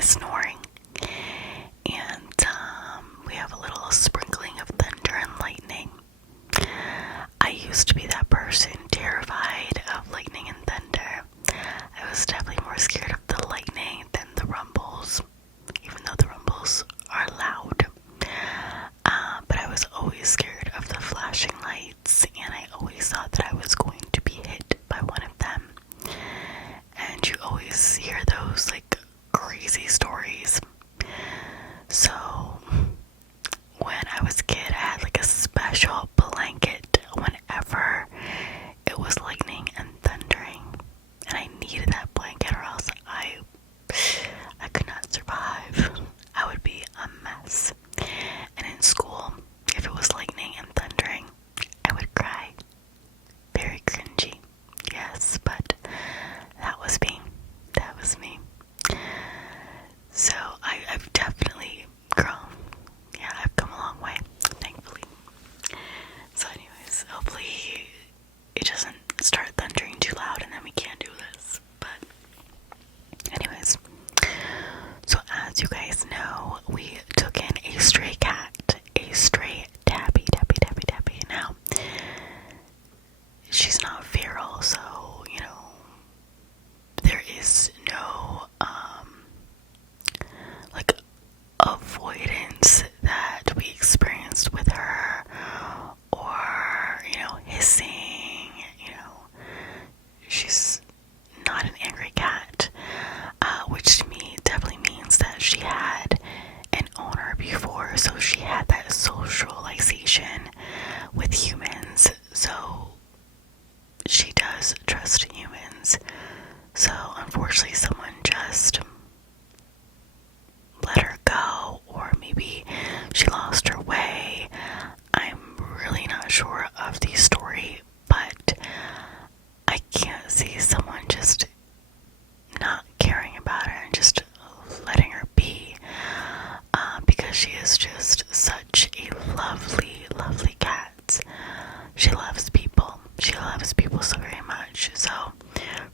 is snoring. And we have a little sprinkling of thunder and lightning. I used to be that person terrified of lightning and thunder. I was definitely more scared of the lightning than the rumbles, even though the rumbles are loud. But I was always scared of the flashing lights, and I always thought that I was going to be hit by one of them. And you always hear those like crazy stories. So when I was a kid, I had like a special blanket whenever it was lightning and thundering, and I needed that blanket or else I could not survive. I would be a mess. And in school, if it was lightning and thundering, I would cry. Very cringy. Yes, but that was me. That was me. So I've definitely grown. Yeah, I've come a long way, thankfully. So anyways, hopefully it doesn't start thundering too loud and then we can't do this. But anyways, so as you guys know, we took in a stray cat, a stray tabby. Now, she's not feral, so, you know, there is no, like, avoidance that we experienced with her, or, you know, hissing, you know. She's not an angry cat, which to me definitely means that she had an owner before, so she had that socialization with humans, so she does trust humans. So unfortunately someone just let her go, or maybe she lost her way. I'm really not sure of the story, but I can't see someone just not caring about her and just letting her be, because she is just such a lovely, lovely cat. She loves people. She loves people so very much. So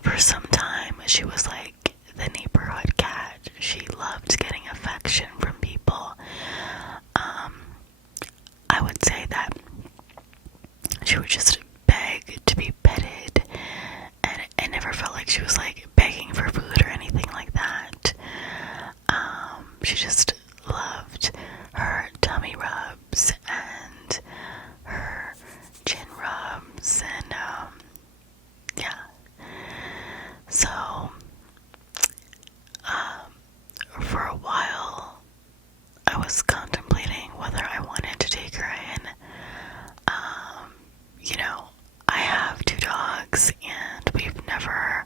for some time she was like the neighborhood cat. She loved getting affection from people. I would say that she would just beg to be petted, and it never felt like she was like begging for food or anything like that. She just loved her tummy rubs and her chin rubs, and yeah. So for a while I was contemplating whether I wanted to take her in. You know, I have 2 dogs and we've never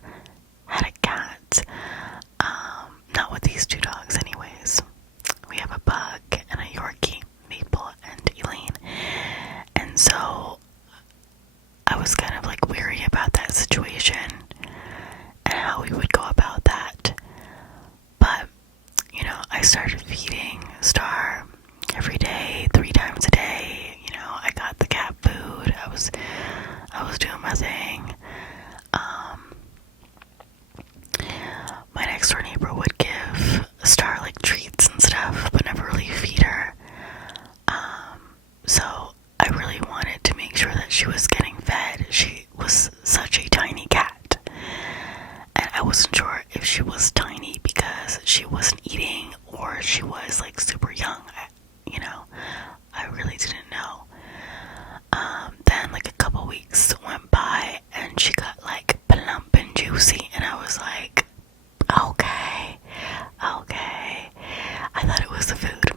had a cat. Not with these 2 dogs anyways. We have a Bug and a Yorkie, Maple and Elaine. And so I was kind of like weary about that situation and how we would go about that. But, you know, I started feeding Star every day, 3 times a day. You know, I got the cat food. I was doing my thing. My next door neighbor would give Star like treats and stuff, but never really feed her. So I really wanted to make sure that she was getting fed. She was such a tiny cat, and I wasn't sure if she was tiny because she wasn't eating or she was like super young. I really didn't know. Then like a couple weeks went by and she got like plump and juicy, and I was like, okay. I thought it was the food.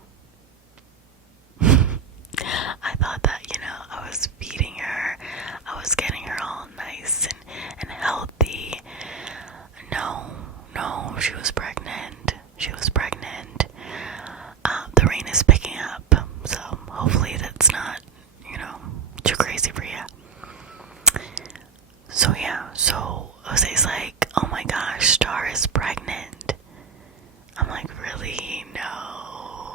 I thought that, you know, I was feeding her, I was getting her all nice and healthy. No, she was pregnant. The rain is picking up, so hopefully that's not, you know, too crazy for you. So yeah, so Jose's like, oh my gosh, Star is pregnant. I'm like, really? No.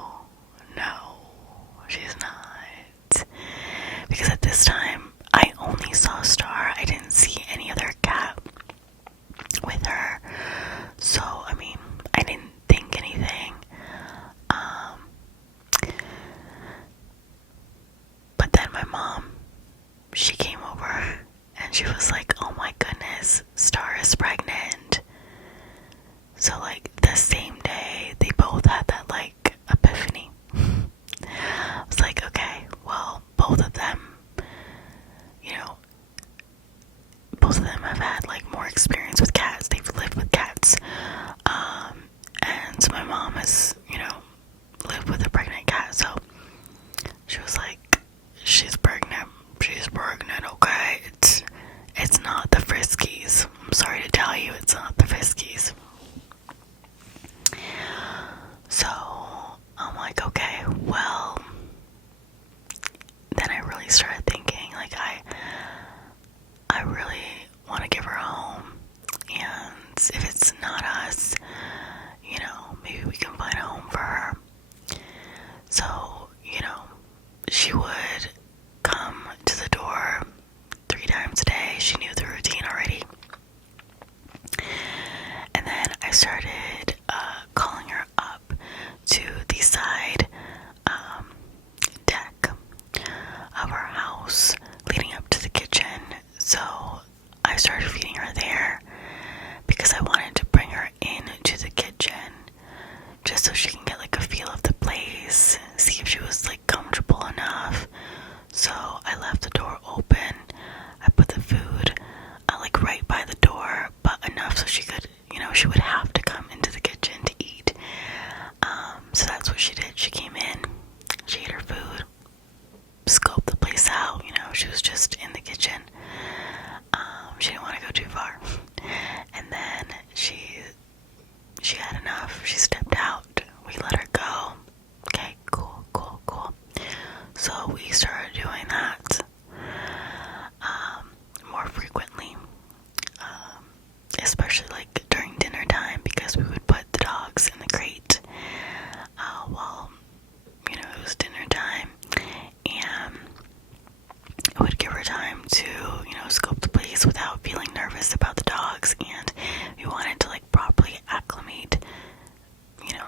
she can get like a feel of the place, see if she was like comfortable enough. So I left the door open. I put the food like right by the door, but enough so she could, she would have to come into the kitchen to eat. So that's what she did. She came in, she ate her food, scoped the place out. She was just in the kitchen. She didn't want to go too far. And then she had enough. She stepped out. We let her go. Okay, cool. So we started doing that more frequently, especially like during dinner time, because we would put the dogs in the crate while it was dinner time, and it would give her time to scope the place without feeling nervous about the dogs. And we wanted to like properly acclimate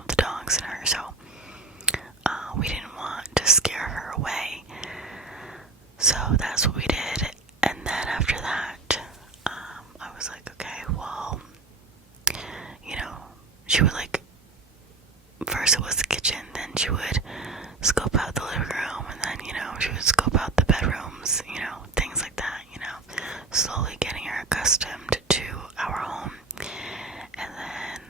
the dogs and her, so we didn't want to scare her away. So that's what we did. And then after that, I was like, okay, well, she would like, first it was the kitchen, then she would scope out the living room, and then, she would scope out the bedrooms, things like that, slowly getting her accustomed to our home. And then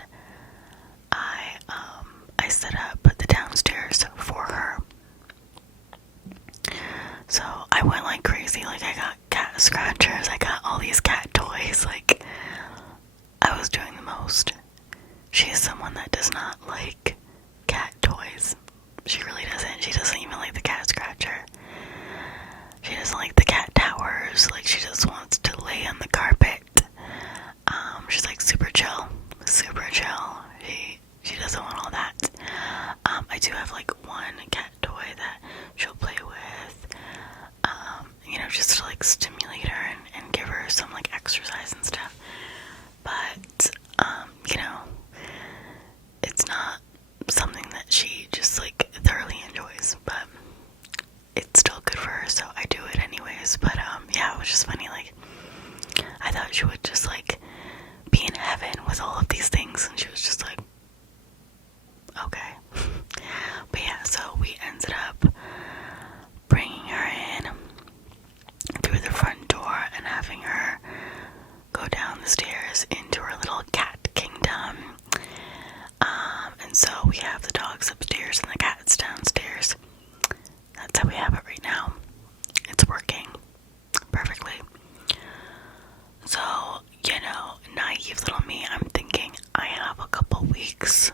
I set up the downstairs for her. So I went like crazy. Like, I got cat scratchers, I got all these cat toys. Like, I was doing the most. She is someone that does not like cat toys. She really doesn't. She doesn't even like the cat scratcher. She doesn't like the cat towers. Like, she just wants to lay on the carpet. She's like super chill. She doesn't want all that. I do have like one cat toy that she'll play with, just to like stimulate her and give her some like exercise and stuff. But, it's not something that she just like thoroughly enjoys, but it's still good for her, so I do it anyways. But yeah, it was just funny. Like, I thought she would just like be in heaven with all of these things, and she was just like, okay. But yeah, so we ended up bringing her in through the front door and having her go down the stairs into her little cat kingdom. And so we have the dogs upstairs and the cats downstairs. That's how we have it right now. It's working perfectly. So, naive little me, I'm thinking I have a couple weeks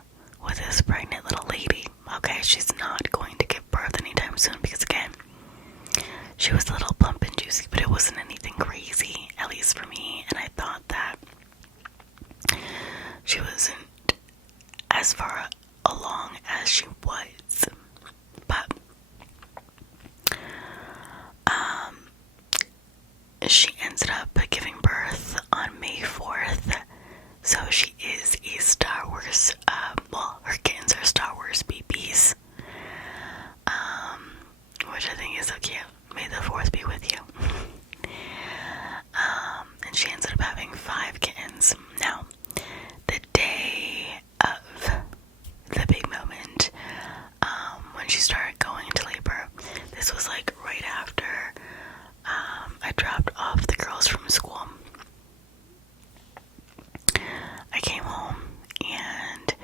with this pregnant little lady. Okay, she's not going to give birth anytime soon, because again, she was a little plump and juicy, but it wasn't anything crazy, at least for me. And I thought that she wasn't as far along as she was. But she ended up giving birth on May 4th. So she is a Star Wars, her kittens are Star Wars babies. Which I think is so cute. May the 4th be with you. And she ended up having 5 kittens. Now, the day of the big moment, when she started going into labor, this was like right after I dropped off the girls from school. I came home and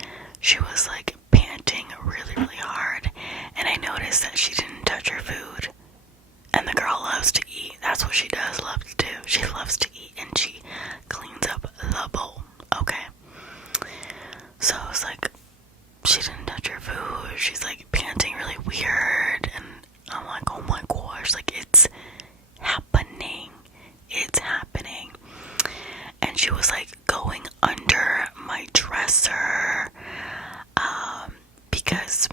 she was like panting really, really hard, and I noticed that she didn't touch her food. And the girl loves to eat. That's what she does love to do. She loves to eat, and she cleans up the bowl. Okay. So I was like, she didn't touch her food. She's like panting really weird, and I'm like, oh my gosh, like, it's happening. It's happening. And she was like going under my dresser, because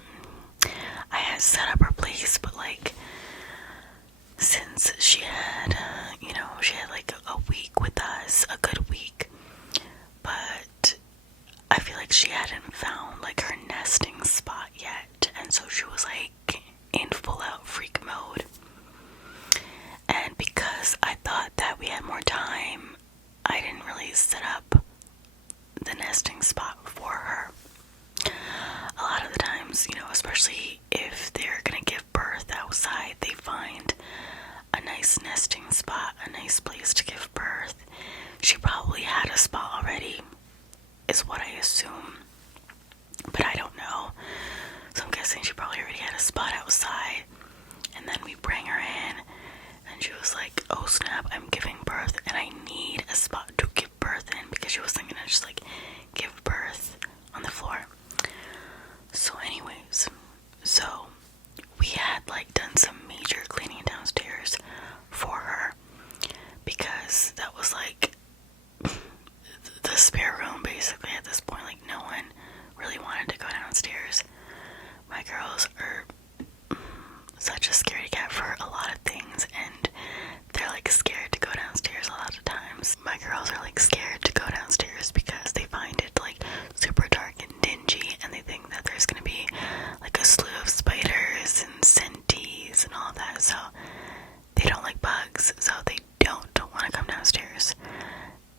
I had set up her place, but like, since she had, she had like a week with us, a good week, but I feel like she hadn't found like her nesting spot yet, and so she was like in full out freak mode. And because I thought that we had more time, I didn't really set up the nesting spot for her. A lot of the sometimes, especially if they're gonna give birth outside, they find a nice nesting spot, a nice place to give birth. She probably had a spot already, is what I assume, but I don't know. So I'm guessing she probably already had a spot outside. And then we bring her in, and she was like, oh snap, I'm giving birth, and I need a spot to give birth in, because she wasn't gonna just like give birth on the floor. So anyways, so we had like done some major cleaning downstairs for her, because that was like the spare room basically at this point. Like, no one really wanted to go downstairs. My girls are such a scaredy cat for a lot of things, and they're like scared to go downstairs a lot of times. My girls are like scared to go downstairs because they find it like super dark and dingy, and they think that there's gonna be like a slew of spiders and centipedes and all that, so they don't like bugs, so they don't want to come downstairs.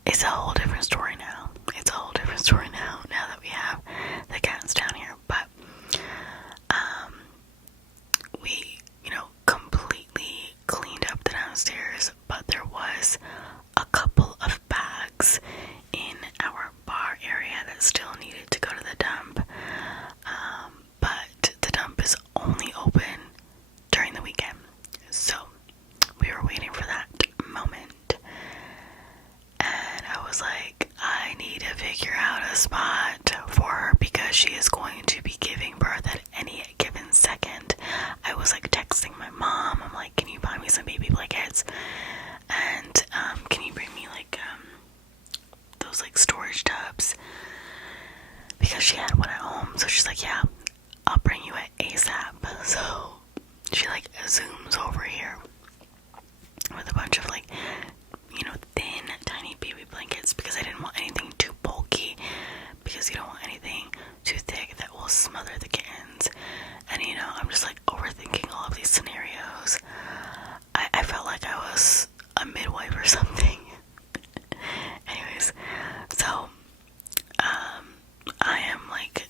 It's a whole different story now. It's a whole different story now that we have the cats down here. But we, completely cleaned up the downstairs, but there was a couple of bags in our bar area that still needed to go to the dump. But the dump is only open during the weekend, so we were waiting for that moment. And I was like, I need to figure out a spot for her, because she is going to be giving birth at any given second. I was like texting my mom. I'm like, can you buy me some baby blankets? And can you bring me like those like storage tubs? Because she had one at home. So she's like, yeah, I'll bring you it ASAP. So she like zooms over here with a bunch of like, thin, tiny baby blankets, because I didn't want anything too bulky, because you don't want anything too thick that will smother the kittens. And I'm just like overthinking all of these scenarios. I felt like I was a midwife or something. Anyways, so I am like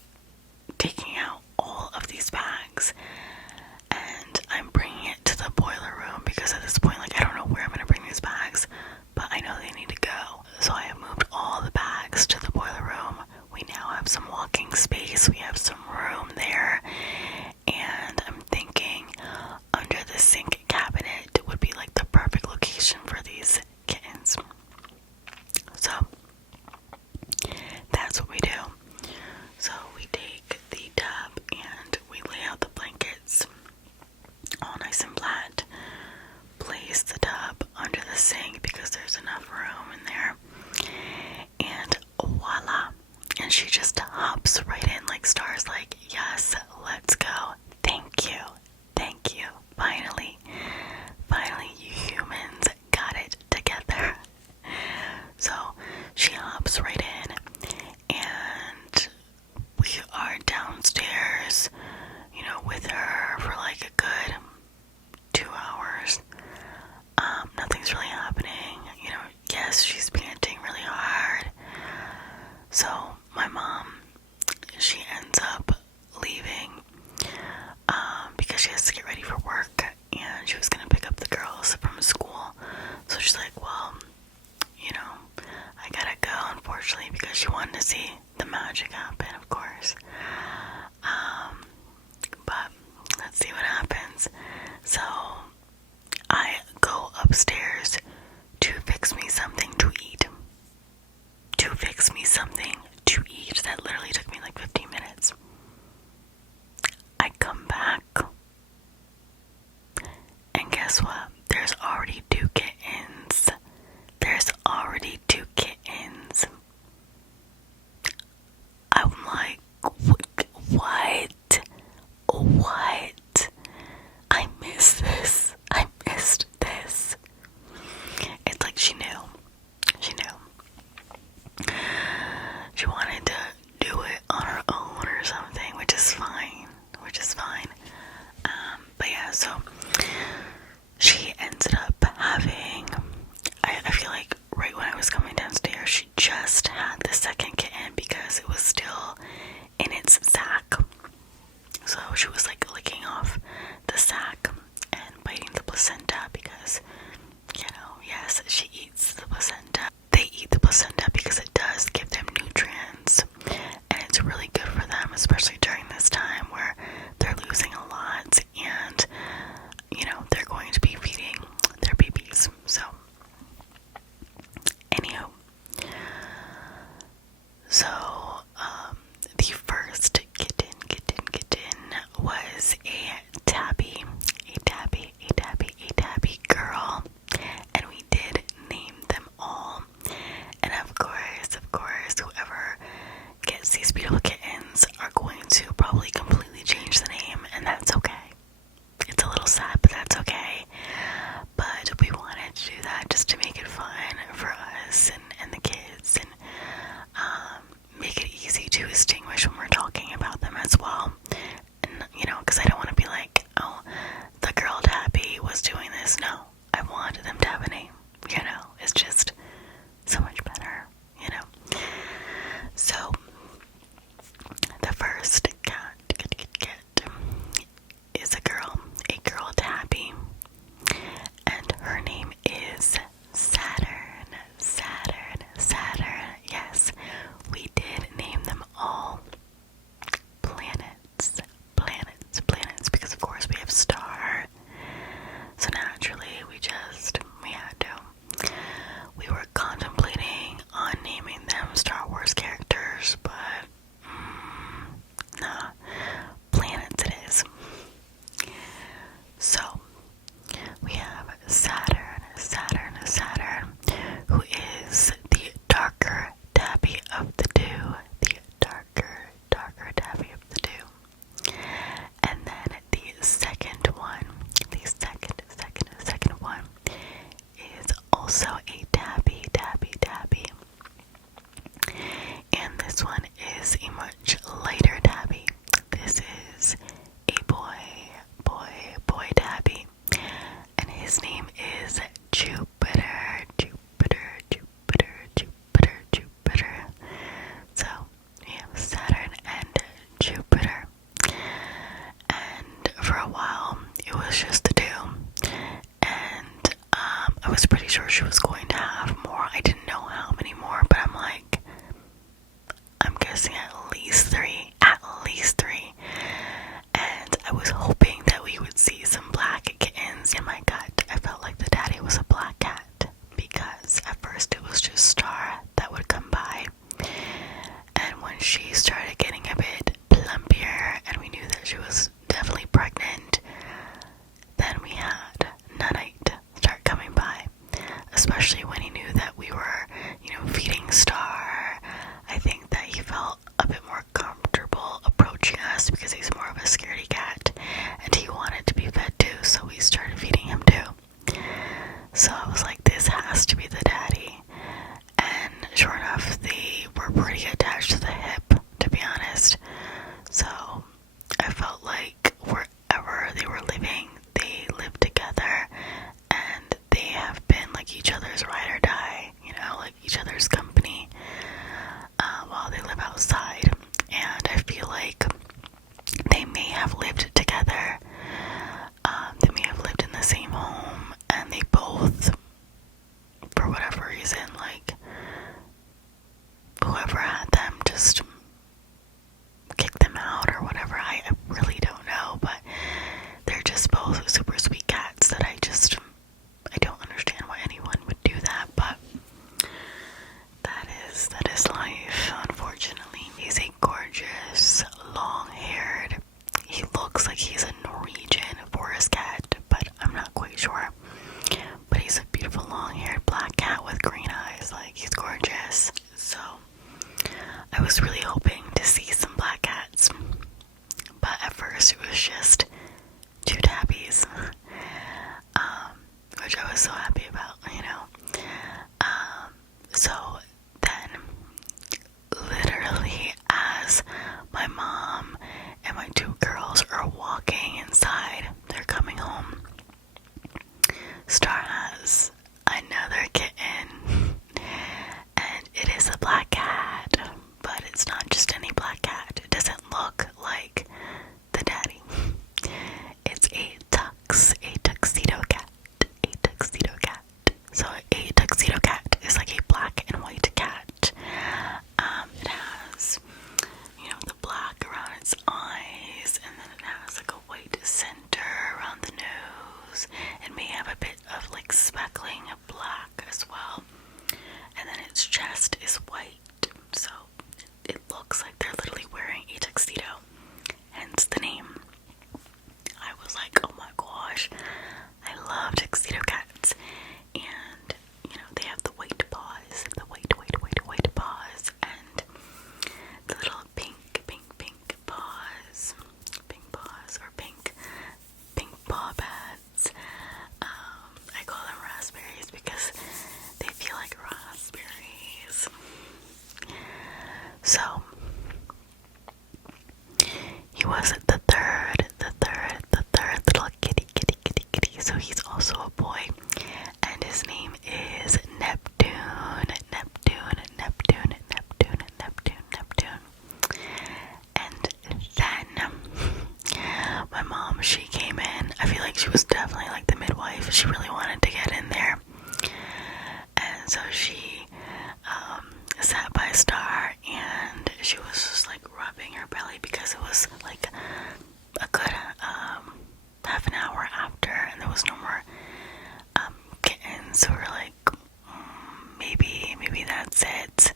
taking out all of these bags, and I'm bringing it to the boiler room, because at this point, like, I don't know where I'm gonna bring these bags, but I know they need to go. So I have moved all the bags to the boiler room. We now have some walking space. We have some room there. And I'm thinking under the sink cabinet would be like the perfect location for these kittens. So that's what we do. So we take the tub and we lay out the blankets all nice and flat. Place the tub under the sink because there's enough room in there. And voila. And she just hops right in like stars, like, yes, let's go. Thank you. Thank you. Finally, you humans got it together. So she hops right in, and we are downstairs, with her for like a good 2 hours. Nothing's really happening. Yes, she's panting really hard. So my mom, she ends up leaving because she has to get ready for work, and she was gonna pick up the girls from school. So she's like, well, I gotta go, unfortunately, because she wanted to see the magic happen, of course. But let's see what happens. So I go upstairs to fix me something to eat. That literally took me like 15 minutes. I come back, and guess what? There's already two kittens. I'm like, what? I missed this. It's like she knew. She wanted to do it on her own or something, which is fine. But yeah, so she she was like licking off the sac and biting the placenta because, you know, yes, she eats the placenta. They eat the placenta because it does give them nutrients, and it's really good for them, especially during this time where they're losing a lot, and, you know, they're going to be feeding their babies. So, anywho, so, the first kitten was a tabby girl, and we did name them all. And of course, whoever gets these beautiful kittens are going to probably completely change the name, and that's okay. It's a little sad, but that's okay. But we wanted to do that just to make it fun for us and the kids, and make it easy to distinguish when we're talking about them as well. And, you know, because I don't want to be like, oh, the girl tabby was doing this. No, I wanted them to have a name. You know, it's just so much better, you know. So, the first cat is a girl tabby, and her name is Saturn. Yes, we did name them all planets, because of course we have star, so naturally we had to. We were contemplating on naming them Star Wars characters, but nah, planets it is. So, we have Saturn, who is the darker tabby of the two, and then the second one is also a tabby, and this one is a much lighter tabby. This is a boy tabby, and his name is Jupiter. So we have Saturn and Jupiter, and for a while it was just the two, and I was pretty sure she was going to have more. I didn't know how many more, but I'm guessing at least three, and I was hoping that we would see some black kittens. In my gut, I felt like the daddy was a black cat, because at first it was just Star that would come by, and when she started getting a bit plumpier and we knew that she was definitely pregnant, then we had Nunite start coming by, especially when he knew that we were, you know, feeding Star. I think that he felt a bit more comfortable approaching us because he's more of a scaredy cat, and he wanted to be fed too, so we started feeding him too. So I was like, this has to be the daddy, and sure enough, they were pretty attached to the hip, to be honest. So I felt like wherever they were living, they lived together, and they have been like each other's ride or die, you know, like each other's company while they live outside. And I feel like they may have lived together, they may have lived in the same home, and they both, for whatever reason, like, whoever had them just kicked them out or whatever. I really don't know, but they're just both super sweet cats that I don't understand why anyone would do that, but that is life, unfortunately. He's a gorgeous, long-haired, he looks like he's a Norwegian forest cat, but I'm not quite sure. But he's a beautiful, long-haired black cat with green eyes. Like, he's gorgeous. So, I was really hoping to see some black cats, but at first it was just two tabbies, which I was so happy about, you know. So then, literally, as my mom and my two girls are walking inside, they're coming home, Star has another kitten, and it is a black cat, but it's not just any black cat. It doesn't look like the daddy. she was definitely like the midwife. She really wanted to get in there. And so she sat by Star, and she was just like rubbing her belly because it was like a good half an hour after, and there was no more kittens. So we're like, maybe that's it.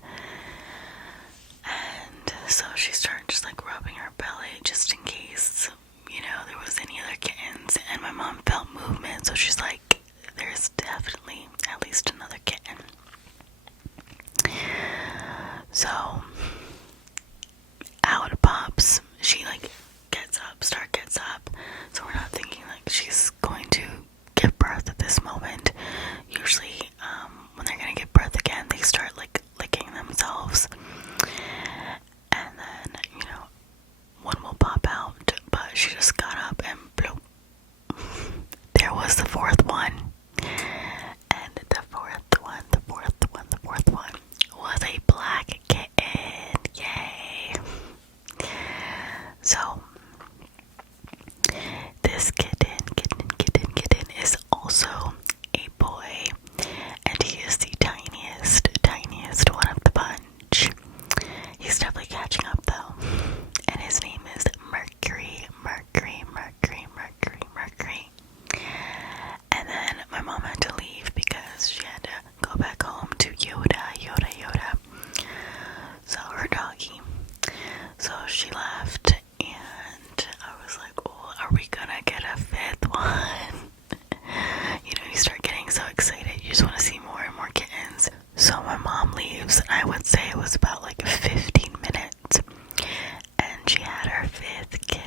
And so she started just like rubbing her belly just in case, you know, there was any other kittens. And my mom felt movement, so she's like, there's definitely at least another kitten. So out pops, she like gets up, Star gets up. So we're not thinking like she's going to give birth at this moment. Usually when they're gonna give birth again, they start like licking themselves, and then, you know, one will pop out. But she just got up and bloop, there was the fourth one. And the fourth one was a black kitten. Yay! So this kitten is also a boy, and he is the tiniest one of the bunch. He's definitely catching up though, and his name is Mercury. And then my mom had to leave because she had to go back home to Yoda. So her doggy. So she left, and I was like, oh, are we gonna get a fifth one? You know, you start getting so excited, you just want to see more and more kittens. So my mom leaves, and I would say it was about like 15 minutes, and she had her fifth kitten.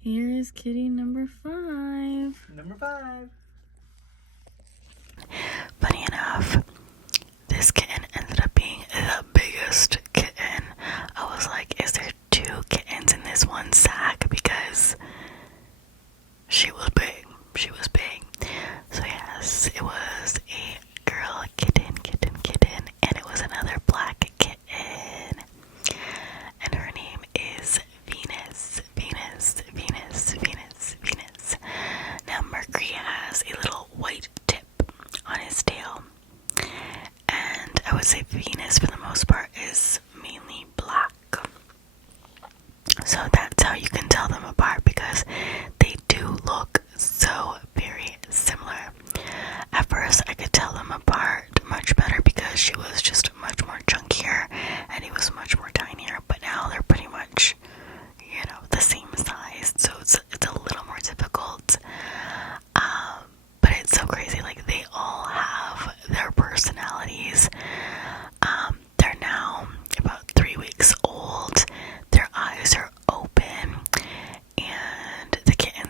Here is kitty number 5. Funny enough, this kitten ended up being the biggest kitten. I was like, is there 2 kittens in this one sack? Because she was big. So yes, it was a girl kitten, and it was another black kitten. And her name is Venus. Now Mercury has a little white tip on his tail, and I would say Venus for the most part is mainly black. So that's how you can tell them apart, because they do look so very similar. At first I could tell them apart much better because she was just much more chunkier and he was much more tinier, but now they're pretty much, you know, the same size, so it's a little more difficult. But it's so crazy, like they all have their personalities. They're now about 3 weeks old. Their eyes are open, and the kitten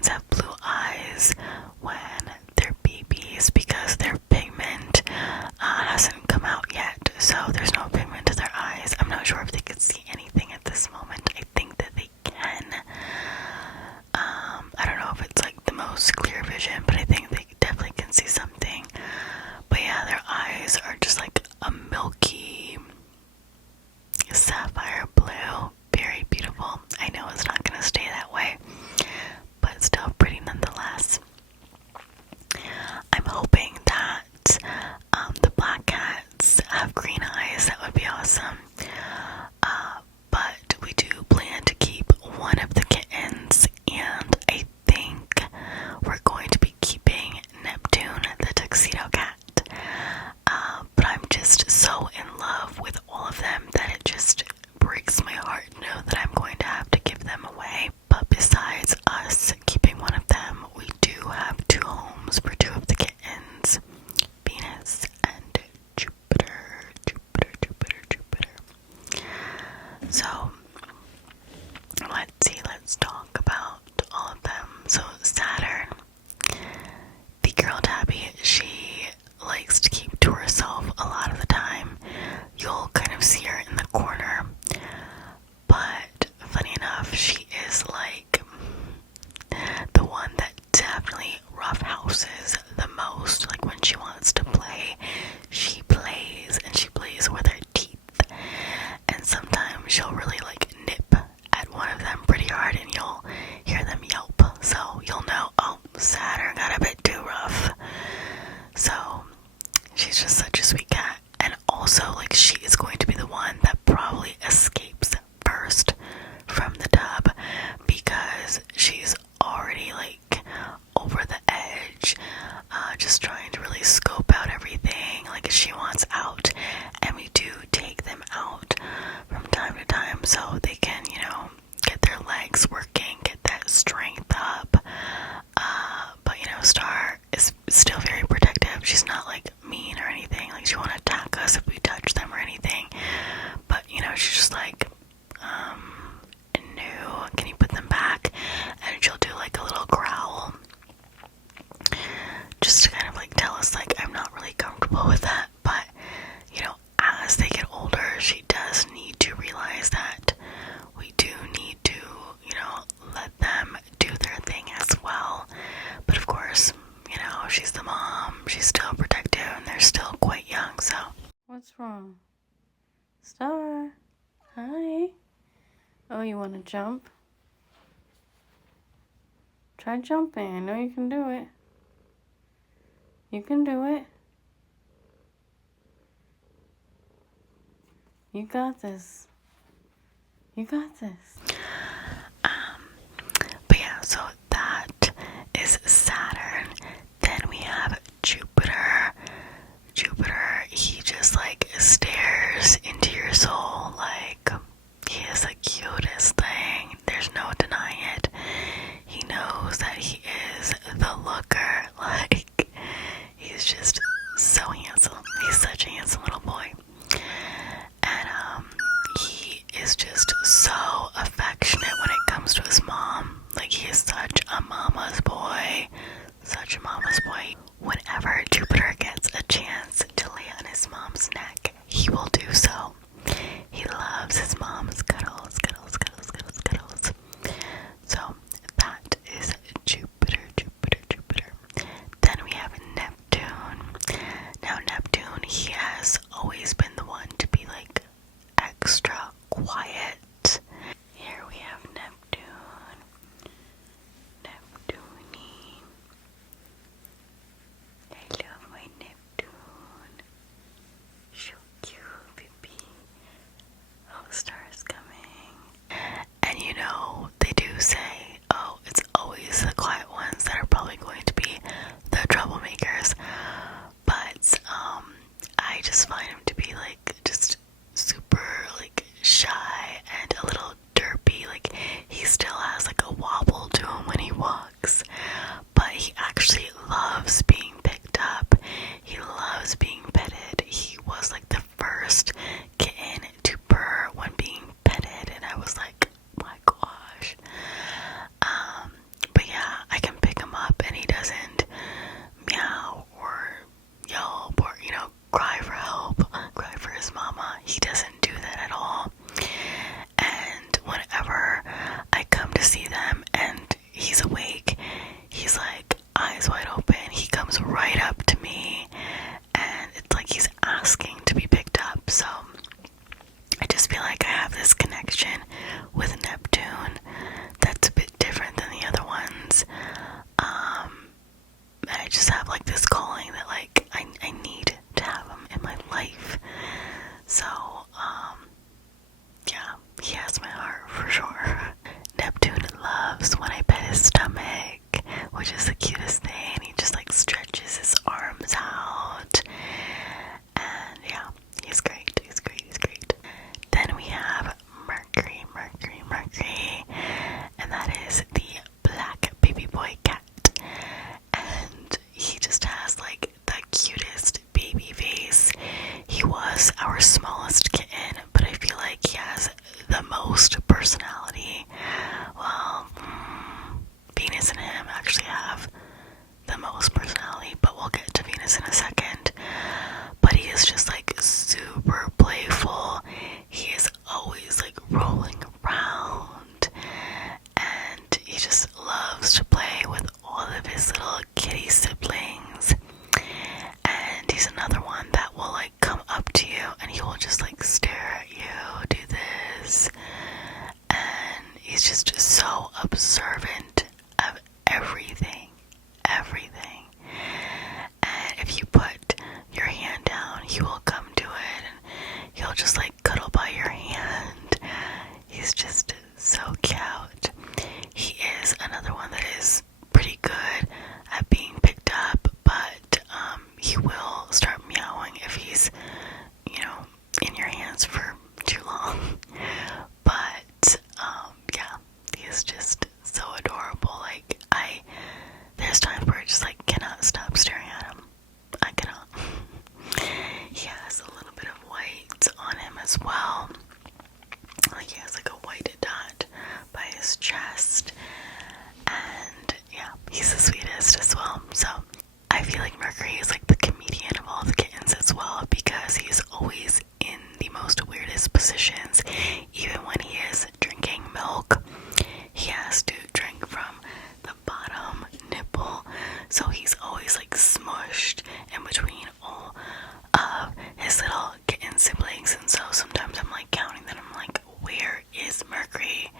You want to jump? Try jumping. I know you can do it. You can do it. You got this. You got this. But yeah, so that is Saturn. Then we have Jupiter. Jupiter, he just like stares into your soul. Like, he is the cutest thing. There's no denying it. He knows that he is the looker. Like, he's just so handsome. He's such a handsome little boy. And he is just so affectionate when it comes to his mom. Like, he is such a mama's boy. Such a mama's boy. Whenever Jupiter gets a chance to lay on his mom's neck, he will do so. He loves his mom's cuddles, cuddles, cuddles, cuddles, cuddles. So that is Jupiter, Jupiter, Jupiter. Then we have Neptune. Now Neptune, he has always been the one to be like extra quiet. Here we have Neptune. Neptune. I love my Neptune. So cute, baby. Oh, star is coming. And you know, they do say, oh, it's always the quiet ones that are probably going to be the troublemakers. But I just find him to be like just super like shy and a little derpy. Like, he still has like a wobble to him when he walks, but he actually loves being picked up. He loves being petted. He was like the first kitten to purr when being petted, and I was like, my gosh. But yeah, I can pick him up and he doesn't meow or yelp or, you know, cry for help, cry for his mama. He doesn't do that at all. And whenever I come to see them and he's awake, he's like eyes wide open. He comes right up to me and it's like he's asking to be picked up. So I just feel like I have this connection with Neptune that's a bit different than the other ones. I just have like this calling that like I need to have him in my life. So yeah, he has my heart for sure. Neptune loves when I pet his stomach, which is the cutest thing. He just like stretches his arms out. And yeah, he's great, he's great, he's great. Then we have Mercury, Mercury, Mercury. And that is the black baby boy cat. And he just has like the cutest baby face. He was our smallest kitten, but I feel like he has the most personality. Well, Venus and him actually have the most personality, but we'll get to Venus in a second. But he is just like super playful. He is always like rolling around, and he just loves to play with all of his little kitty siblings. And he's another one that will like come up to you and he will just like stare at you, do this, and he's just so observant of everything, everything. And if you put your hand down, he will come to it and he'll just like cuddle by your hand. He's just so cute. He is another one that is pretty good at being picked up, but he will start meowing if he's, you know, in your hands for too long. But yeah, he is just so adorable. Like, there's times where I just like cannot stop staring at him. I cannot. He has a little bit of white on him as well. Like, he has like a white dot by his chest. And yeah, he's the sweetest as well. So I feel like Mercury is like the comedian of all the kittens as well, because he's always in the most weirdest positions. Even when he is drinking milk, he has to drink from the bottom nipple, so he's always like smushed in between all of his little kitten siblings. And so sometimes I'm like counting them, I'm like, where is Mercury?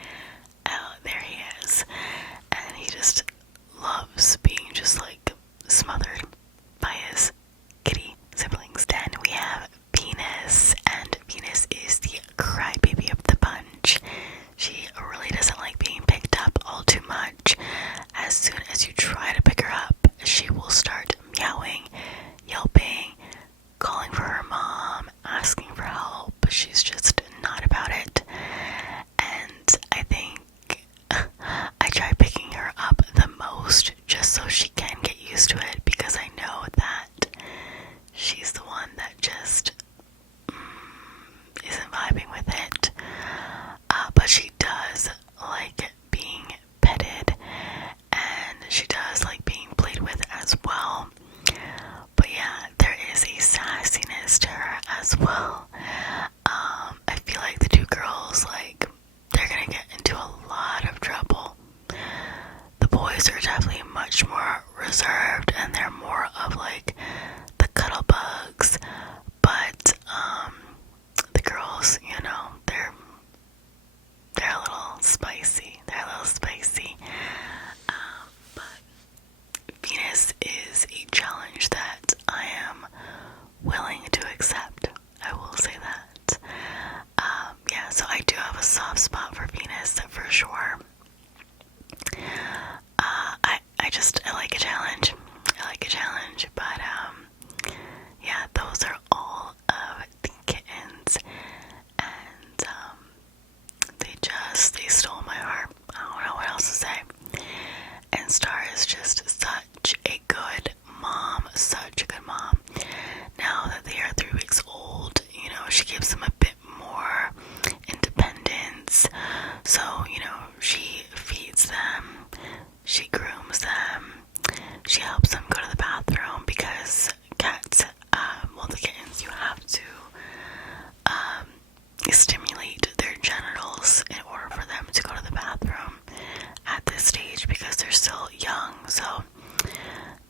boys are definitely much more reserved, and they're more of like the cuddle bugs. But the girls, you know, they're a little spicy. They're a little spicy. But Venus is a challenge that I am willing to accept. I will say that. Yeah, so I do have a soft spot for Venus for sure. I like a challenge. I like a challenge, but yeah, those are all of the kittens, and they stole my heart. I don't know what else to say. And Star is just such a good mom, such a good mom. Now that they are 3 weeks old, you know, she gives them a bit more independence. So, you know, she feeds them, she grooms them, she helps them go to the bathroom, because cats, well, the kittens, you have to stimulate their genitals in order for them to go to the bathroom at this stage, because they're still young. So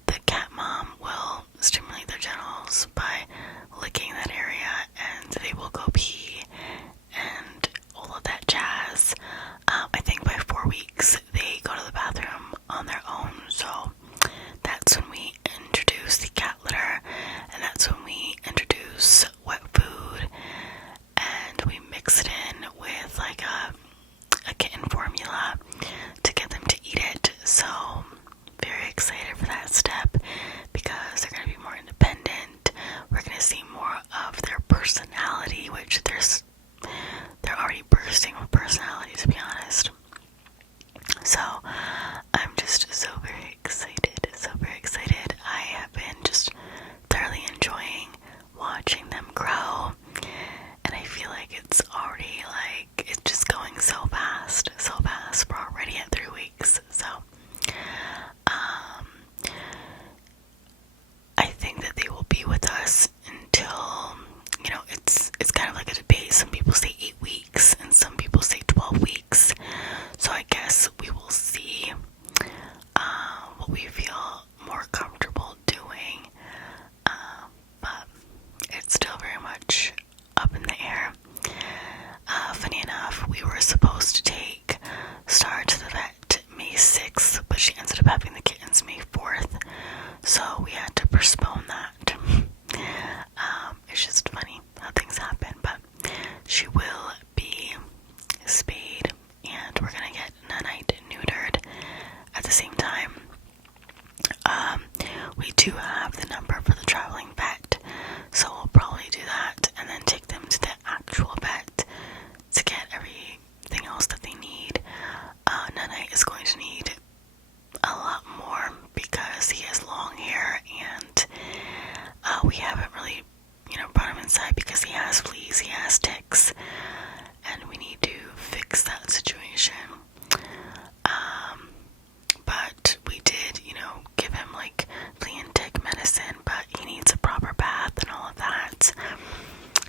the cat mom will stimulate their genitals by licking that area, and they will go pee and all of that jazz. I think by 4 weeks they go to the bathroom on their own. So that's when we introduce the cat litter, and that's when we introduce wet food, and we mix it in with like a kitten formula to get them to eat it. So very excited for that step, because they're going to be more independent. We're going to see more of their personality, which they're already bursting with personality, to be honest. So I'm just so very excited, so very excited. I have been just thoroughly enjoying watching them grow, and I feel like it's already like, it's just going so fast, so fast. We're already at 3 weeks. So I think that they will be with us until, you know, it's kind of like a debate. Some people say 8 weeks and some people say 12 weeks. So I guess we will see what we feel more comfortable doing. But it's still very much up in the air. Funny enough, we were supposed to take Star to the vet May 6th, but she ended up having the kittens May 4th. So we had to postpone that. It's just funny how things happen, but she will be spayed, and we're gonna get Nanite neutered at the same time. We do have the number for the traveling vet, so we'll probably do that and then take them to the actual vet to get everything else that they need. Nanite is going to need a lot more because he has long hair, and we haven't really, you know, brought him inside because he has fleas, he has ticks, and we need to fix that situation. But we did, you know, give him like flea and tick medicine, but he needs a proper bath and all of that.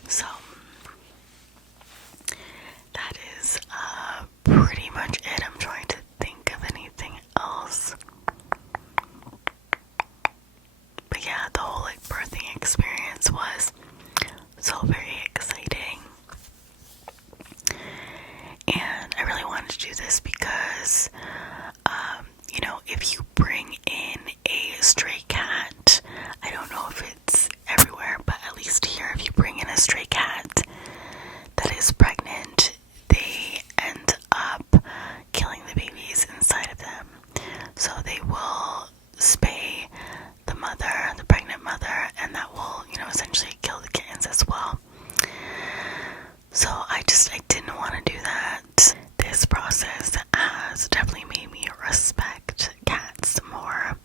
So that is pretty much it. I'm trying to think of anything else. But yeah, the whole like birthing experience was so very exciting. And I really wanted to do this because, you know, if you bring in a stray cat, I don't know if it's everywhere, but at least here, if you bring in a stray cat that is pregnant, they end up killing the babies inside of them. So they will spay the mother, the pregnant mother, and that will, you know, essentially kill the kittens as well. So I didn't want to do that. This process has definitely made me respect cats more.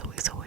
always, always, always.